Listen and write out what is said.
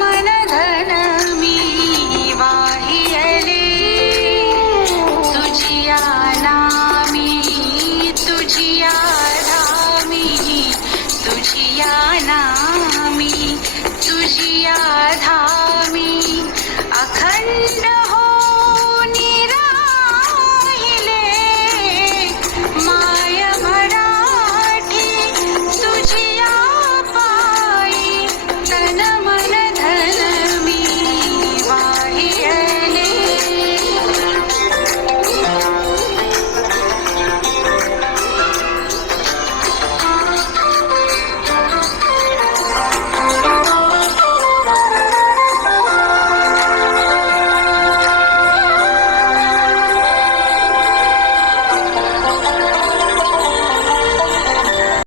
मन धनमी वाहि अरे तुजियानाधामिजियाना अखण्ड